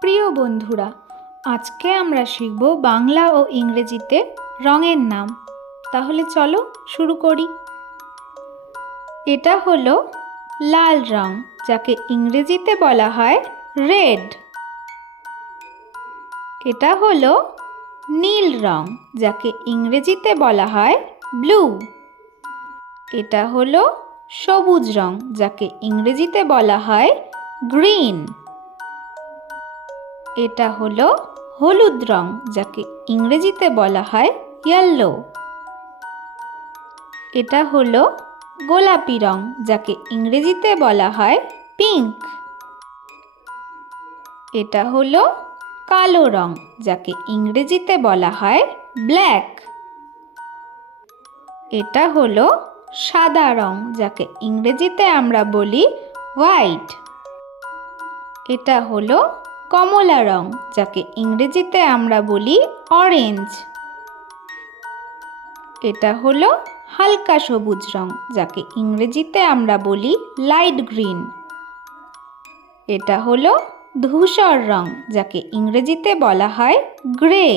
প্রিয় বন্ধুরা, আজকে আমরা শিখব বাংলা ও ইংরেজিতে রঙের নাম। তাহলে চলো শুরু করি। এটা হলো লাল রং, যাকে ইংরেজিতে বলা হয় রেড। এটা হলো নীল রং, যাকে ইংরেজিতে বলা হয় ব্লু। এটা হলো সবুজ রং, যাকে ইংরেজিতে বলা হয় গ্রিন। এটা হলো হলুদ রং, যাকে ইংরেজিতে বলা হয় ইয়েলো এটা হলো গোলাপি রং, যাকে ইংরেজিতে বলা হয় পিঙ্ক এটা হলো কালো রং, যাকে ইংরেজিতে বলা হয় ব্ল্যাক এটা হলো সাদা রং, যাকে ইংরেজিতে আমরা বলি হোয়াইট এটা হলো কমলা রং, যাকে ইংরেজিতে আমরা বলি অরেঞ্জ এটা হলো হালকা সবুজ রং, যাকে ইংরেজিতে আমরা বলি লাইট গ্রিন এটা হলো ধূসর রং, যাকে ইংরেজিতে বলা হয় গ্রে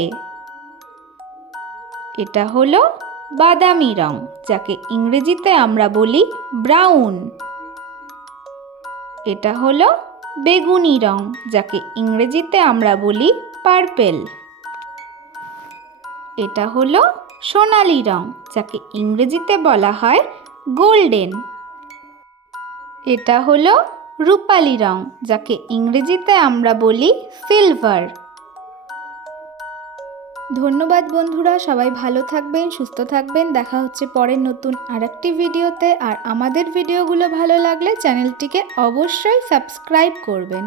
এটা হলো বাদামি রং, যাকে ইংরেজিতে আমরা বলি ব্রাউন এটা হলো বেগুনি রং, যাকে ইংরেজিতে আমরা বলি পার্পেল। এটা হলো সোনালি রং, যাকে ইংরেজিতে বলা হয় গোল্ডেন। এটা হলো রূপালি রং, যাকে ইংরেজিতে আমরা বলি সিলভার। ধন্যবাদ বন্ধুরা, সবাই ভালো থাকবেন, সুস্থ থাকবেন। দেখা হচ্ছে পরের নতুন আরেকটি ভিডিওতে। আর আমাদের ভিডিওগুলো ভালো লাগলে চ্যানেলটিকে অবশ্যই সাবস্ক্রাইব করবেন।